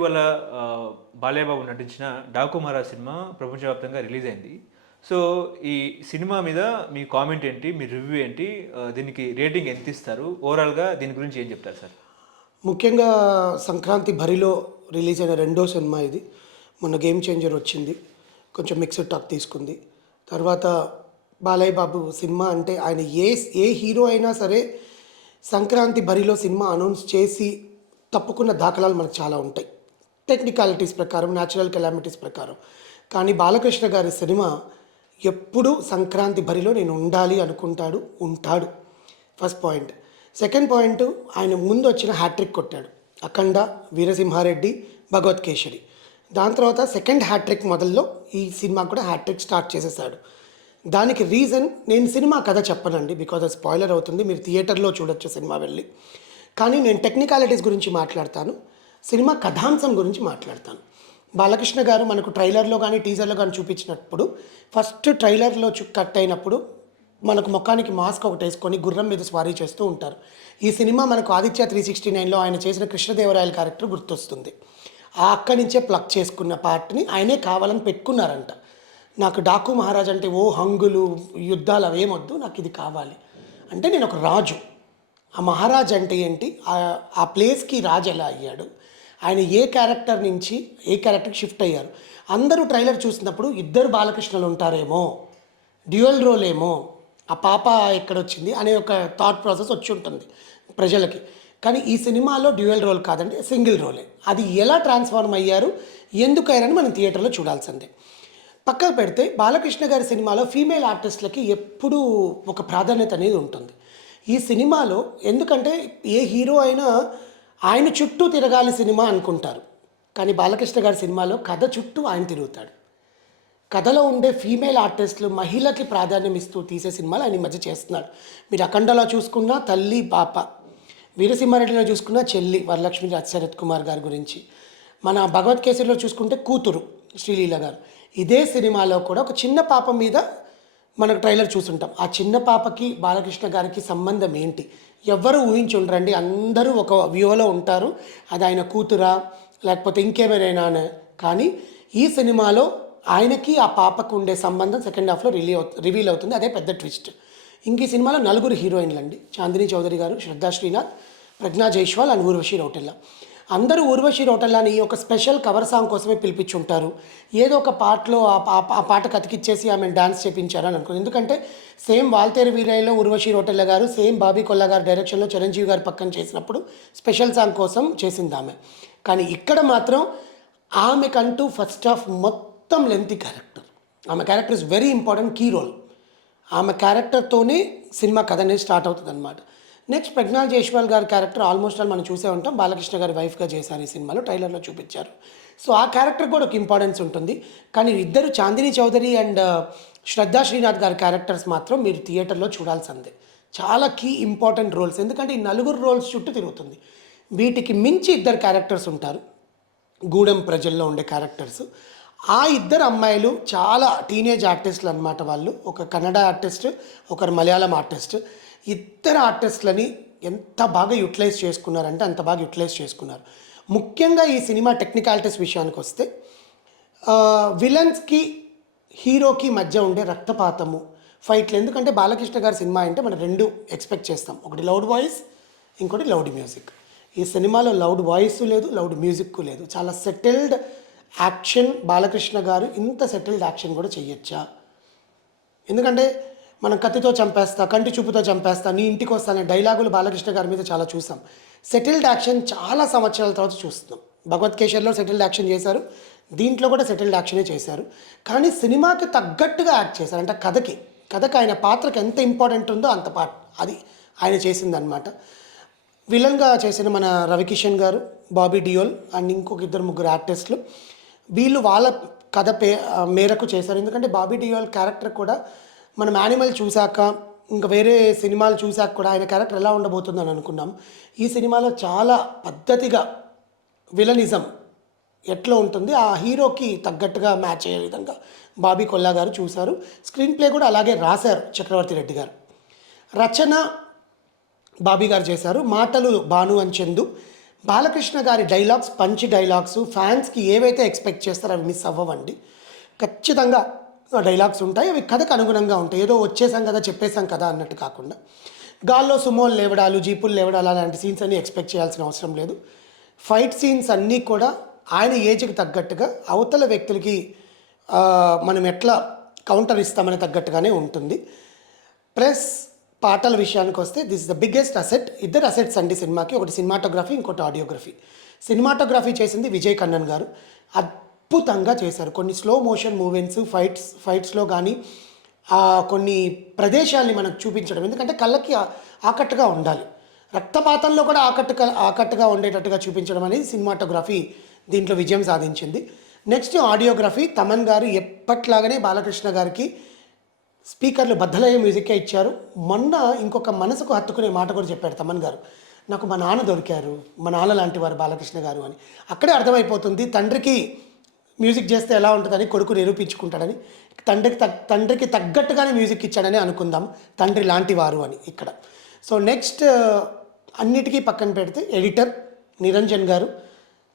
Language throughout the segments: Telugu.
ఇటీవల బాలయ్యబాబు నటించిన డాకుమారా సినిమా ప్రపంచవ్యాప్తంగా రిలీజ్ అయింది. సో ఈ సినిమా మీద మీ కామెంట్ ఏంటి? మీ రివ్యూ ఏంటి? దీనికి రేటింగ్ ఎంత ఇస్తారు? ఓవరాల్గా దీని గురించి ఏం చెప్తారు సార్? ముఖ్యంగా సంక్రాంతి భరిలో రిలీజ్ అయిన రెండో సినిమా ఇది. మొన్న గేమ్ చేంజర్ వచ్చింది. కొంచెం మిక్స్డ్ టాక్ తీసుకుంది. తర్వాత బాలయ్య బాబు సినిమా అంటే ఆయన ఏ ఏ హీరో అయినా సరే సంక్రాంతి భరిలో సినిమా అనౌన్స్ చేసి తప్పుకున్న దాఖలాలు మనకు చాలా ఉంటాయి. టెక్నికాలిటీస్ ప్రకారం న్యాచురల్ కెలామిటీస్ ప్రకారం. కానీ బాలకృష్ణ గారి సినిమా ఎప్పుడూ సంక్రాంతి బరిలో నేను ఉండాలి అనుకుంటాడు ఉంటాడు. ఫస్ట్ పాయింట్ సెకండ్ పాయింట్ ఆయన ముందు వచ్చిన హ్యాట్రిక్ కొట్టాడు. అఖండ వీరసింహారెడ్డి భగవత్ కేశరి దాని తర్వాత సెకండ్ హ్యాట్రిక్ మొదల్లో ఈ సినిమా కూడా హ్యాట్రిక్ స్టార్ట్ చేసేసాడు. దానికి రీజన్ నేను సినిమా కథ చెప్పనండి బికాజ్ అది స్పాయిలర్ అవుతుంది. మీరు థియేటర్లో చూడొచ్చు సినిమా వెళ్ళి. కానీ నేను టెక్నికాలిటీస్ గురించి మాట్లాడతాను. సినిమా కథాంశం గురించి మాట్లాడతాను. బాలకృష్ణ గారు మనకు ట్రైలర్లో కానీ టీజర్లో కానీ చూపించినప్పుడు ఫస్ట్ ట్రైలర్లో చు కట్ అయినప్పుడు మనకు ముఖానికి మాస్క్ ఒకటి వేసుకొని గుర్రం మీద స్వారీ చేస్తూ ఉంటారు. ఈ సినిమా మనకు ఆదిత్య త్రీ సిక్స్టీ నైన్లో ఆయన చేసిన కృష్ణదేవరాయల క్యారెక్టర్ గుర్తొస్తుంది. ఆ అక్కడి నుంచే ప్లగ్ చేసుకున్న పార్ట్ని ఆయనే కావాలని పెట్టుకున్నారంట. నాకు డాకు మహారాజ్ అంటే ఓ హంగులు యుద్ధాలు అవేమొద్దు నాకు ఇది కావాలి. అంటే నేను ఒక రాజు. ఆ మహారాజ్ అంటే ఏంటి? ఆ- ఆ ప్లేస్కి రాజు ఎలా అయ్యాడు? ఆయన ఏ క్యారెక్టర్ నుంచి ఏ క్యారెక్టర్కి షిఫ్ట్ అయ్యారు? అందరూ ట్రైలర్ చూసినప్పుడు ఇద్దరు బాలకృష్ణలు ఉంటారేమో డ్యూయల్ రోల్ ఏమో ఆ పాప ఎక్కడొచ్చింది అనే ఒక థాట్ ప్రాసెస్ వచ్చి ఉంటుంది ప్రజలకి. కానీ ఈ సినిమాలో డ్యూయల్ రోల్ కాదండి సింగిల్ రోలే. అది ఎలా ట్రాన్స్ఫార్మ్ అయ్యారు ఎందుకు అయ్యారని మనం థియేటర్లో చూడాల్సిందే. పక్కకు పెడితే బాలకృష్ణ గారి సినిమాలో ఫీమేల్ ఆర్టిస్టులకి ఎప్పుడూ ఒక ప్రాధాన్యత అనేది ఉంటుంది. ఈ సినిమాలో ఎందుకంటే ఏ హీరో అయినా ఆయన చుట్టూ తిరగాలి సినిమా అనుకుంటారు. కానీ బాలకృష్ణ గారి సినిమాలో కథ చుట్టూ ఆయన తిరుగుతాడు. కథలో ఉండే ఫీమేల్ ఆర్టిస్టులు మహిళకి ప్రాధాన్యం ఇస్తూ తీసే సినిమాలు ఆయన ఈ మధ్య చేస్తున్నాడు. మీరు అఖండలో చూసుకున్నా తల్లి పాప వీరసింహారెడ్డిలో చూసుకున్న చెల్లి వరలక్ష్మి శరత్ కుమార్ గారి గురించి. మన భగవత్ కేసరిలో చూసుకుంటే కూతురు శ్రీలీల గారు. ఇదే సినిమాలో కూడా ఒక చిన్న పాప మీద మనకు ట్రైలర్ చూసుంటాం ఆ చిన్న పాపకి బాలకృష్ణ గారికి సంబంధం ఏంటి? ఎవ్వరు ఊహించుండ్రండి అందరూ ఒక వ్యూలో ఉంటారు. అది ఆయన కూతురా లేకపోతే ఇంకేమైనా కానీ ఈ సినిమాలో ఆయనకి ఆ పాపకు ఉండే సంబంధం సెకండ్ హాఫ్లో రిలీ రివీల్ అవుతుంది. అదే పెద్ద ట్విస్ట్ ఇంక ఈ సినిమాలో నలుగురు హీరోయిన్లు అండి చాందిని చౌదరి గారు శ్రద్ధా శ్రీనాథ్ ప్రజ్ఞా జైష్వాల్ అండ్ ఊర్వశి రౌటెల్లా. అందరూ ఊర్వశి రోటల్లాని ఒక స్పెషల్ కవర్ సాంగ్ కోసమే పిలిపించుంటారు. ఏదో ఒక పాటలో ఆ పా- ఆ పాటకు అతికిచ్చేసి ఆమె డాన్స్ చేపించారని అనుకో ఎందుకంటే సేమ్ వాల్తేరు వీరయ్యలో ఊర్వశి రోటల్ల గారు సేమ్ బాబీ కొల్లా గారు డైరెక్షన్లో చిరంజీవి గారు పక్కన చేసినప్పుడు స్పెషల్ సాంగ్ కోసం చేసింది ఆమె. కానీ ఇక్కడ మాత్రం ఆమెకంటూ ఫస్ట్ ఆఫ్ మొత్తం లెంతీ క్యారెక్టర్. ఆమె character is very important key role. ఆమె క్యారెక్టర్తోనే సినిమా కథ అనేది స్టార్ట్ అవుతుంది అనమాట నెక్స్ట్ ప్రజ్ఞాల్ జైష్వాల్ గారి క్యారెక్టర్ ఆల్మోస్ట్ ఆల్ మనం చూసే ఉంటాం. బాలకృష్ణ గారి వైఫ్గా చేశారు ఈ సినిమాలో ట్రైలర్లో చూపించారు. సో ఆ క్యారెక్టర్ కూడా ఒక ఇంపార్టెన్స్ ఉంటుంది. కానీ ఇద్దరు చాందిని చౌదరి అండ్ uh, శ్రద్ధా శ్రీనాథ్ గారి క్యారెక్టర్స్ మాత్రం మీరు థియేటర్లో చూడాల్సిందే. చాలా కీ ఇంపార్టెంట్ రోల్స్ ఎందుకంటే ఈ నలుగురు రోల్స్ చుట్టూ తిరుగుతుంది. వీటికి మించి ఇద్దరు క్యారెక్టర్స్ ఉంటారు. గూడెం ప్రజల్లో ఉండే క్యారెక్టర్స్ ఆ ఇద్దరు అమ్మాయిలు చాలా టీనేజ్ ఆర్టిస్టులు అనమాట వాళ్ళు. ఒక కన్నడ ఆర్టిస్ట్ ఒకరు మలయాళం ఆర్టిస్ట్ ఇతర ఆర్టిస్టులని ఎంత బాగా యూటిలైజ్ చేసుకున్నారంటే అంత బాగా యూటిలైజ్ చేసుకున్నారు. ముఖ్యంగా ఈ సినిమా టెక్నికాలిటీస్ విషయానికి వస్తే విలన్స్కి హీరోకి మధ్య ఉండే రక్తపాతము ఫైట్లు ఎందుకంటే బాలకృష్ణ గారి సినిమా అంటే మనం రెండు ఎక్స్పెక్ట్ చేస్తాం. ఒకటి లౌడ్ వాయిస్ ఇంకోటి లౌడ్ మ్యూజిక్. ఈ సినిమాలో లౌడ్ వాయిస్ లేదు లౌడ్ మ్యూజిక్ లేదు. చాలా సెటిల్డ్ యాక్షన్ బాలకృష్ణ గారు ఇంత సెటిల్డ్ యాక్షన్ కూడా చేయొచ్చా ఎందుకంటే మనం కత్తితో చంపేస్తా కంటి చూపుతో చంపేస్తా నీ ఇంటికి వస్తానే డైలాగులు బాలకృష్ణ గారి మీద చాలా చూసాం. సెటిల్డ్ యాక్షన్ చాలా సంవత్సరాల తర్వాత చూస్తున్నాం. భగవత్ కేశర్లో సెటిల్డ్ యాక్షన్ చేశారు. దీంట్లో కూడా సెటిల్డ్ యాక్షనే చేశారు. కానీ సినిమాకి తగ్గట్టుగా యాక్ట్ చేశారు. అంటే కథకి కథకి ఆయన పాత్రకి ఎంత ఇంపార్టెంట్ ఉందో అంత పా అది ఆయన చేసిందనమాట విలన్గా చేసిన మన రవికిషన్ గారు బాబీ డియోల్ అండ్ ఇంకొక ఇద్దరు ముగ్గురు ఆర్టిస్టులు వీళ్ళు వాళ్ళ కథ పే మేరకు చేశారు. ఎందుకంటే బాబీ డియోల్ క్యారెక్టర్ కూడా మనం యానిమల్ చూశాక ఇంకా వేరే సినిమాలు చూశాక కూడా ఆయన క్యారెక్టర్ ఎలా ఉండబోతుందని అనుకున్నాం. ఈ సినిమాలో చాలా పద్ధతిగా విలనిజం ఎట్లా ఉంటుంది ఆ హీరోకి తగ్గట్టుగా మ్యాచ్ అయ్యే విధంగా బాబీ కొల్లా గారు చూశారు. స్క్రీన్ ప్లే కూడా అలాగే రాశారు చక్రవర్తి రెడ్డి గారు. రచన బాబీ గారు చేశారు మాటలు భాను అని చందు. బాలకృష్ణ గారి డైలాగ్స్ పంచి డైలాగ్స్ ఫ్యాన్స్కి ఏవైతే ఎక్స్పెక్ట్ చేస్తారో అవి మిస్ అవ్వవండి. ఖచ్చితంగా డైలాగ్స్ ఉంటాయి అవి కథకు అనుగుణంగా ఉంటాయి. ఏదో వచ్చేసాం కదా చెప్పేసాం కదా అన్నట్టు కాకుండా. గాల్లో సుమోలు లేవడాలు జీపులు లేవడాలు అలాంటి సీన్స్ అన్ని ఎక్స్పెక్ట్ చేయాల్సిన అవసరం లేదు. ఫైట్ సీన్స్ అన్నీ కూడా ఆయన ఏజ్కి తగ్గట్టుగా అవతల వ్యక్తులకి మనం ఎట్లా కౌంటర్ ఇస్తామని తగ్గట్టుగానే ఉంటుంది. ప్లస్ పాటల విషయానికి వస్తే దిస్ ద బిగ్గెస్ట్ అసెట్ ఇద్దరు అసెట్స్ అండి సినిమాకి. ఒకటి సినిమాటోగ్రఫీ ఇంకోటి ఆడియోగ్రఫీ సినిమాటోగ్రఫీ చేసింది విజయ్ కన్నన్ గారు. అద్భుతంగా చేశారు. కొన్ని స్లో మోషన్ మూమెంట్స్ ఫైట్స్ ఫైట్స్లో కానీ కొన్ని ప్రదేశాల్ని మనకు చూపించడం. ఎందుకంటే కళ్ళకి ఆకట్టుగా ఉండాలి. రక్తపాతంలో కూడా ఆకట్టుగా ఆకట్టుగా ఉండేటట్టుగా చూపించడం అనేది సినిమాటోగ్రఫీ దీంట్లో విజయం సాధించింది. నెక్స్ట్ ఆడియోగ్రఫీ తమన్ గారు ఎప్పట్లాగానే బాలకృష్ణ గారికి స్పీకర్లు బద్దలయ్యే మ్యూజిక్కే ఇచ్చారు. మొన్న ఇంకొక మనసుకు హత్తుకునే మాట కూడా చెప్పాడు తమన్ గారు. నాకు మా నాన్న దొరికారు మా నాన్న లాంటి వారు బాలకృష్ణ గారు అని. అక్కడే అర్థమైపోతుంది తండ్రికి మ్యూజిక్ చేస్తే ఎలా ఉంటుందని కొడుకు నిరూపించుకుంటాడని తండ్రికి తగ్ తండ్రికి తగ్గట్టుగానే మ్యూజిక్ ఇచ్చాడని అనుకుందాం తండ్రి లాంటి వారు అని ఇక్కడ. సో నెక్స్ట్ అన్నిటికీ పక్కన పెడితే ఎడిటర్ నిరంజన్ గారు.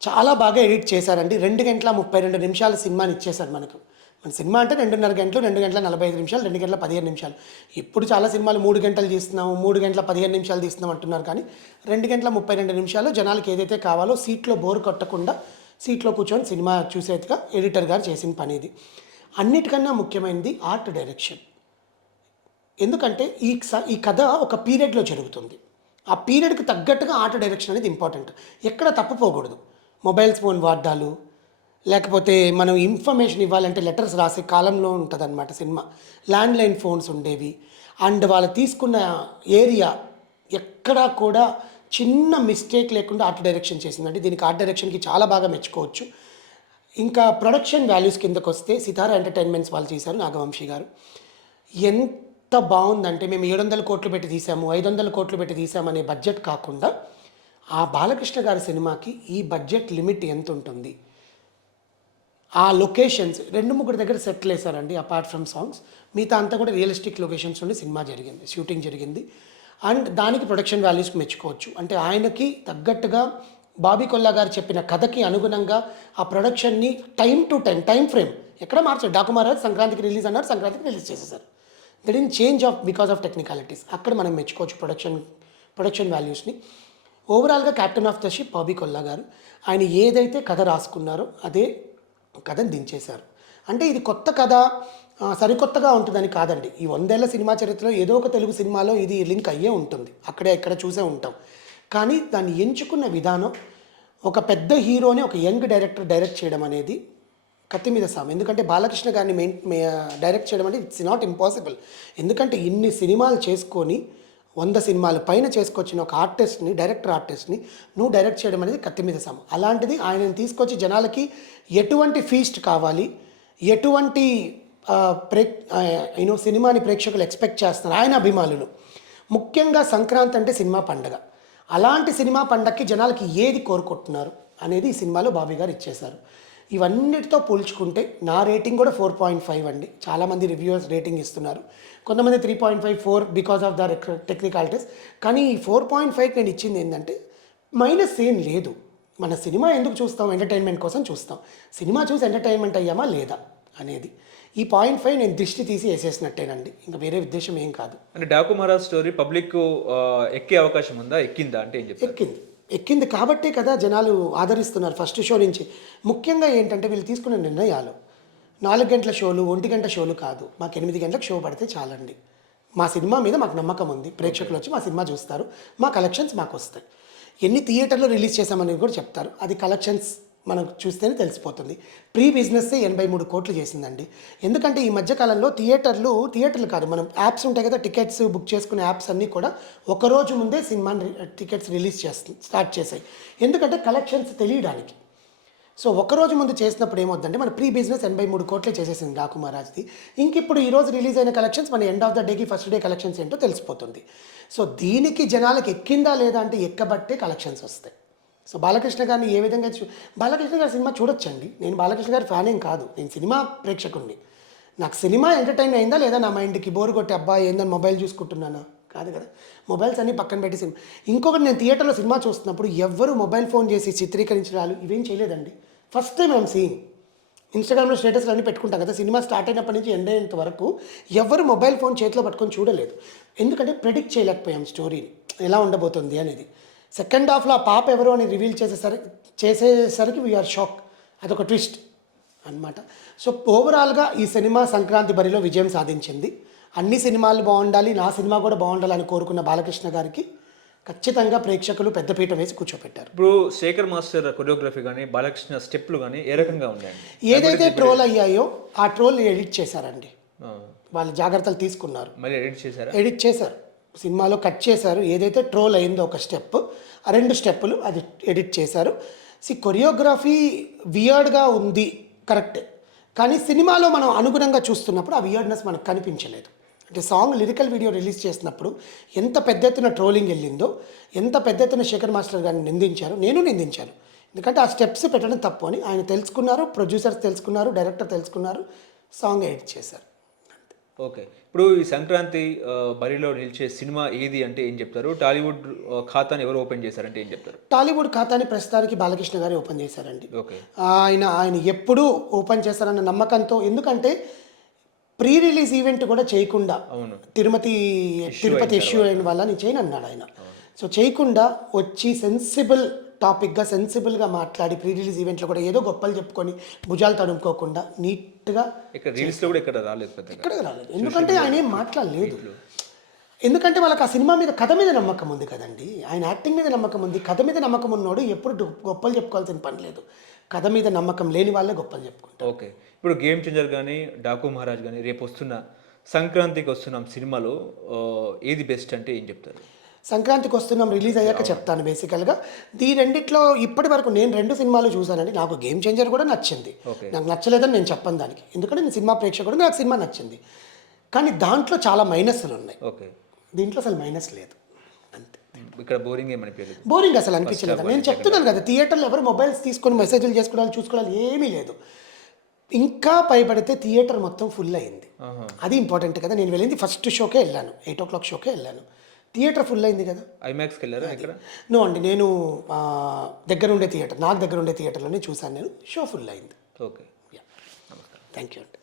చాలా బాగా ఎడిట్ చేశారండి. రెండు గంటల ముప్పై రెండు నిమిషాల సినిమాని ఇచ్చేశారు మనకు. మన సినిమా అంటే రెండున్నర గంటలు రెండు గంటల నలభై ఐదు నిమిషాలు రెండు గంటల పదిహేను నిమిషాలు. ఇప్పుడు చాలా సినిమాలు మూడు గంటలు తీస్తున్నాము మూడు గంటల పదిహేను నిమిషాలు తీస్తున్నాం అంటున్నారు కానీ రెండు గంటల ముప్పై రెండు నిమిషాలు జనాలకి ఏదైతే కావాలో సీట్లో బోర్ కొట్టకుండా సీట్లో కూర్చొని సినిమా చూసేట్టుగా ఎడిటర్ గారు చేసిన పని ఇది అన్నిటికన్నా ముఖ్యమైనది ఆర్ట్ డైరెక్షన్. ఎందుకంటే ఈ స- ఈ కథ ఒక పీరియడ్లో జరుగుతుంది. ఆ పీరియడ్కి తగ్గట్టుగా ఆర్ట్ డైరెక్షన్ అనేది ఇంపార్టెంట్. ఎక్కడ తప్పుపోకూడదు మొబైల్స్ ఫోన్ వాడాలు లేకపోతే మనం ఇన్ఫర్మేషన్ ఇవ్వాలంటే లెటర్స్ రాసే కాలంలో ఉంటుందన్నమాట సినిమా. ల్యాండ్లైన్ ఫోన్స్ ఉండేవి. అండ్ వాళ్ళు తీసుకున్న ఏరియా ఎక్కడా కూడా చిన్న మిస్టేక్ లేకుండా ఆర్ట్ డైరెక్షన్ చేసిందండి. దీనికి ఆర్ట్ డైరెక్షన్కి చాలా బాగా మెచ్చుకోవచ్చు. ఇంకా ప్రొడక్షన్ వాల్యూస్ కిందకు వస్తే సితారా ఎంటర్టైన్మెంట్స్ వాళ్ళు చేశారు నాగవంశీ గారు. ఎంత బాగుందంటే మేము ఏడు వందల కోట్లు పెట్టి తీసాము ఐదు వందల కోట్లు పెట్టి తీసామనే అనే బడ్జెట్ కాకుండా ఆ బాలకృష్ణ గారి సినిమాకి ఈ బడ్జెట్ లిమిట్ ఎంత ఉంటుంది? ఆ లొకేషన్స్ రెండు ముగ్గురు దగ్గర సెటిల్ వేశారండి అపార్ట్ ఫ్రమ్ సాంగ్స్ మిగతా అంతా కూడా రియలిస్టిక్ లొకేషన్స్ నుండి సినిమా జరిగింది షూటింగ్ జరిగింది. అండ్ దానికి ప్రొడక్షన్ వాల్యూస్కి మెచ్చుకోవచ్చు. అంటే ఆయనకి తగ్గట్టుగా బాబీ కొల్లా గారు చెప్పిన కథకి అనుగుణంగా ఆ ప్రొడక్షన్ని time to time time frame ఎక్కడ మార్చారు డాకుమారాజ్ సంక్రాంతికి రిలీజ్ అన్నారు సంక్రాంతికి రిలీజ్ చేసేసారు. That in change of because of technicalities అక్కడ మనం మెచ్చుకోవచ్చు ప్రొడక్షన్ ప్రొడక్షన్ వాల్యూస్ని ఓవరాల్గా captain of the ship Bobby Kolla గారు. ఆయన ఏదైతే కథ రాసుకున్నారో అదే కథను దించేశారు. అంటే ఇది కొత్త కథ. సరికొత్తగా ఉంటుందని కాదండి. ఈ వందేళ్ళ సినిమా చరిత్రలో ఏదో ఒక తెలుగు సినిమాలో ఇది లింక్ అయ్యే ఉంటుంది. అక్కడే ఇక్కడ చూసే ఉంటాం. కానీ దాన్ని ఎంచుకున్న విధానం ఒక పెద్ద హీరోని ఒక యంగ్ డైరెక్టర్ డైరెక్ట్ చేయడం అనేది కత్తి మీద సామ్. ఎందుకంటే బాలకృష్ణ గారిని మెయిన్ డైరెక్ట్ చేయడం అంటే ఇట్స్ నాట్ ఇంపాసిబుల్. ఎందుకంటే ఇన్ని సినిమాలు చేసుకొని వంద సినిమాలు పైన చేసుకొచ్చిన ఒక ఆర్టిస్ట్ని డైరెక్టర్ ఆర్టిస్ట్ని నువ్వు డైరెక్ట్ చేయడం అనేది కత్తి మీద సమ. అలాంటిది ఆయనను తీసుకొచ్చి జనాలకి ఎటువంటి ఫీస్ట్ కావాలి ఎటువంటి ఆ, ప్రే యూనో సినిమాని ప్రేక్షకులు ఎక్స్పెక్ట్ చేస్తున్నారు. ఆయన అభిమానులు. ముఖ్యంగా సంక్రాంతి అంటే సినిమా పండగ. అలాంటి సినిమా పండగకి జనాలకి ఏది కోరుకుంటున్నారు అనేది ఈ సినిమాలో బాబీ గారు ఇచ్చేశారు. ఇవన్నిటితో పోల్చుకుంటే నా రేటింగ్ కూడా ఫోర్ పాయింట్ ఫైవ్ అండి. చాలామంది రివ్యూవర్స్ రేటింగ్ ఇస్తున్నారు. కొంతమంది three point five four because of the technicalities. కానీ ఈ ఫోర్ పాయింట్ ఫైవ్ నేను ఇచ్చింది ఏంటంటే మైనస్ ఏం లేదు. మన సినిమా ఎందుకు చూస్తాం? ఎంటర్టైన్మెంట్ కోసం చూస్తాం. సినిమా చూసి ఎంటర్టైన్మెంట్ అయ్యామా? లేదా? అనేది. ఈ పాయింట్ ఫైవ్ నేను దృష్టి తీసి వేసేసినట్టేనండి. ఇంకా వేరే ఉద్దేశం ఏం కాదు. అంటే డాకు మహారాజ్ స్టోరీ పబ్లిక్ ఎక్కే అవకాశం ఉందా? ఎక్కిందా అంటే ఏం చెప్తారు? ఎక్కింది. ఎక్కింది కాబట్టే కదా జనాలు ఆదరిస్తున్నారు ఫస్ట్ షో నుంచి. ముఖ్యంగా ఏంటంటే వీళ్ళు తీసుకున్న నిర్ణయాలు. నాలుగు గంటల షోలు ఒంటి గంట షోలు కాదు. మాకు ఎనిమిది గంటలకు షో పడితే చాలండి. మా సినిమా మీద మాకు నమ్మకం ఉంది. ప్రేక్షకులు వచ్చి మా సినిమా చూస్తారు. మా కలెక్షన్స్ మాకు వస్తాయి. ఎన్ని థియేటర్లో రిలీజ్ చేశామని కూడా చెప్తారు. అది కలెక్షన్స్ మనకు చూస్తేనే తెలిసిపోతుంది. ప్రీ బిజినెస్సే ఎనభై మూడు కోట్లు చేసిందండి. ఎందుకంటే ఈ మధ్యకాలంలో థియేటర్లు థియేటర్లు కాదు మనం యాప్స్ ఉంటాయి కదా టికెట్స్ బుక్ చేసుకునే యాప్స్ అన్నీ కూడా ఒక రోజు ముందే సినిమాని టికెట్స్ రిలీజ్ చేస్తుంది స్టార్ట్ చేసాయి ఎందుకంటే కలెక్షన్స్ తెలియడానికి. సో ఒక రోజు ముందు చేసినప్పుడు ఏమవుతుందంటే మన ప్రీ బిజినెస్ ఎనభై మూడు కోట్లే చేసేసింది రాకుమారాజ్ది ఇంక ఇప్పుడు ఈరోజు రిలీజ్ అయిన కలెక్షన్స్ మన ఎండ్ ఆఫ్ ద డేకి ఫస్ట్ డే కలెక్షన్స్ ఏంటో తెలిసిపోతుంది. సో దీనికి జనాలకు ఎక్కిందా లేదా అంటే ఎక్కబట్టే కలెక్షన్స్ వస్తాయి. సో బాలకృష్ణ గారిని ఏ విధంగా చూ బాలకృష్ణ గారి సినిమా చూడొచ్చండి. నేను బాలకృష్ణ గారి ఫ్యాన్ ఏం కాదు. నేను సినిమా ప్రేక్షకుడిని నాకు సినిమా ఎంటర్టైన్ అయిందా లేదా నా మైండ్కి బోర్ కొట్టి అబ్బాయి ఏందని మొబైల్ చూసుకుంటున్నానా? కాదు కదా. మొబైల్స్ అన్ని పక్కన పెట్టి సినిమా ఇంకొకటి నేను థియేటర్లో సినిమా చూస్తున్నప్పుడు ఎవ్వరు మొబైల్ ఫోన్ చేసి చిత్రీకరించడాలు ఇవేం చేయలేదండి. First time I'm seeing. ఇన్స్టాగ్రామ్లో స్టేటస్లు అన్నీ పెట్టుకుంటాం కదా. సినిమా స్టార్ట్ అయినప్పటి నుంచి ఎండ్ అయ్యేంత వరకు ఎవరు మొబైల్ ఫోన్ చేతిలో పట్టుకొని చూడలేదు. ఎందుకంటే ప్రెడిక్ట్ చేయలేకపోయాం స్టోరీని. ఎలా ఉండబోతుంది అనేది. సెకండ్ హాఫ్లో ఆ పాప ఎవరు అని రివీల్ చేసేసరికి చేసేసరికి వీఆర్ షాక్ అదొక ట్విస్ట్ అన్నమాట. సో ఓవరాల్గా ఈ సినిమా సంక్రాంతి బరిలో విజయం సాధించింది. అన్ని సినిమాలు బాగుండాలి నా సినిమా కూడా బాగుండాలని కోరుకున్న బాలకృష్ణ గారికి ఖచ్చితంగా ప్రేక్షకులు పెద్దపీట వేసి కూర్చోపెట్టారు. ఇప్పుడు శేఖర్ మాస్టర్ కొరియోగ్రఫీ కానీ బాలకృష్ణ స్టెప్లు కానీ ఏ రకంగా ఉన్నాయండి? ఏదైతే ట్రోల్ అయ్యాయో ఆ ట్రోల్ ఎడిట్ చేశారండి. వాళ్ళు జాగ్రత్తలు తీసుకున్నారు. మళ్ళీ ఎడిట్ చేశారా? ఎడిట్ చేశారు. సినిమాలో కట్ చేశారు. ఏదైతే ట్రోల్ అయిందో ఒక స్టెప్ ఆ రెండు స్టెప్పులు అది ఎడిట్ చేశారు. సి కొరియోగ్రఫీ వియర్డ్గా ఉంది కరెక్ట్ కానీ సినిమాలో మనం అనుగుణంగా చూస్తున్నప్పుడు ఆ వియర్డ్నెస్ మనకు కనిపించలేదు. అంటే సాంగ్ లిరికల్ వీడియో రిలీజ్ చేసినప్పుడు ఎంత పెద్ద ఎత్తున ట్రోలింగ్ వెళ్ళిందో ఎంత పెద్ద ఎత్తున శేఖర్ మాస్టర్ గారిని నిందించారు నేను నిందించాను. ఎందుకంటే ఆ స్టెప్స్ పెట్టడం తప్పు అని ఆయన తెలుసుకున్నారు ప్రొడ్యూసర్స్ తెలుసుకున్నారు డైరెక్టర్ తెలుసుకున్నారు సాంగ్ ఎడిట్ చేశారు. ఓకే. ఇప్పుడు ఈ సంక్రాంతి బరిలో నిలిచే సినిమా ఏది అంటే ఏం చెప్తారు? టాలీవుడ్ ఖాతాని ఎవరు ఓపెన్ చేశారంటే ఏం చెప్తారు? టాలీవుడ్ ఖాతాని ప్రస్తుతానికి బాలకృష్ణ గారు ఓపెన్ చేశారండి. ఓకే. ఆయన ఆయన ఎప్పుడూ ఓపెన్ చేస్తారన్న నమ్మకంతో ఎందుకంటే ప్రీ రిలీజ్ ఈవెంట్ కూడా చేయకుండా అవును. తిరుమతి తిరుపతి ఇష్యూ అయిన వల్ల నేను చేయను అన్నాడు ఆయన. సో చేయకుండా వచ్చి సెన్సిబుల్ టాపిక్గా సెన్సిబుల్గా మాట్లాడి ప్రీ రిలీజ్ ఈవెంట్లో కూడా ఏదో గొప్పలు చెప్పుకొని భుజాలు తడుముకోకుండా నీట్గా ఇక్కడ రీల్స్లో కూడా ఇక్కడ రాలేదు ఎక్కడ రాలేదు. ఎందుకంటే ఆయన ఏం మాట్లాడలేదు. ఎందుకంటే వాళ్ళకి ఆ సినిమా మీద కథ మీద నమ్మకం ఉంది కదండి. ఆయన యాక్టింగ్ మీద నమ్మకం ఉంది. కథ మీద నమ్మకం ఉన్నోడు ఎప్పుడు గొప్పలు చెప్పుకోవాల్సిన పని లేదు. కథ మీద నమ్మకం లేని వాళ్ళే గొప్పలు చెప్పుకుంటారు. ఓకే. ఇప్పుడు గేమ్ చేంజర్ కానీ డాకు మహారాజ్ కానీ రేపు వస్తున్న సంక్రాంతికి వస్తున్నాం సినిమాలో ఏది బెస్ట్ అంటే ఏం చెప్తారు? సంక్రాంతికి వస్తున్నాం రిలీజ్ అయ్యాక చెప్తాను బేసికల్గా. ఈ రెండిట్లో ఇప్పటి వరకు నేను రెండు సినిమాలు చూశానండి. నాకు గేమ్ చేంజర్ కూడా నచ్చింది. నాకు నచ్చలేదని నేను చెప్పను దానికి. ఎందుకంటే నేను సినిమా ప్రేక్షకుడు నాకు సినిమా నచ్చింది. కానీ దాంట్లో చాలా మైనస్లు ఉన్నాయి. ఓకే. దీంట్లో అసలు మైనస్ లేదు. అంతే. ఇక్కడ బోరింగ్ ఏమనిపించలేదు బోరింగ్ అసలు అనిపించలేదు? నేను చెప్తున్నాను కదా థియేటర్లో ఎవరు మొబైల్స్ తీసుకొని మెసేజ్లు చేసుకోవడాలు చూసుకోవడాలు ఏమీ లేదు. ఇంకా పైపడితే థియేటర్ మొత్తం ఫుల్ అయింది. అది ఇంపార్టెంట్ కదా. నేను వెళ్ళింది ఫస్ట్ షోకే వెళ్ళాను. ఎయిట్ ఓ క్లాక్ షోకే వెళ్ళాను. థియేటర్ ఫుల్ అయింది కదా. ఐమాక్స్కి వెళ్ళారా ఇక్కడ నో అండి నేను దగ్గర ఉండే థియేటర్ నాకు దగ్గర ఉండే థియేటర్లోనే చూశాను నేను. షో ఫుల్ అయింది. ఓకే థ్యాంక్ యూ అండి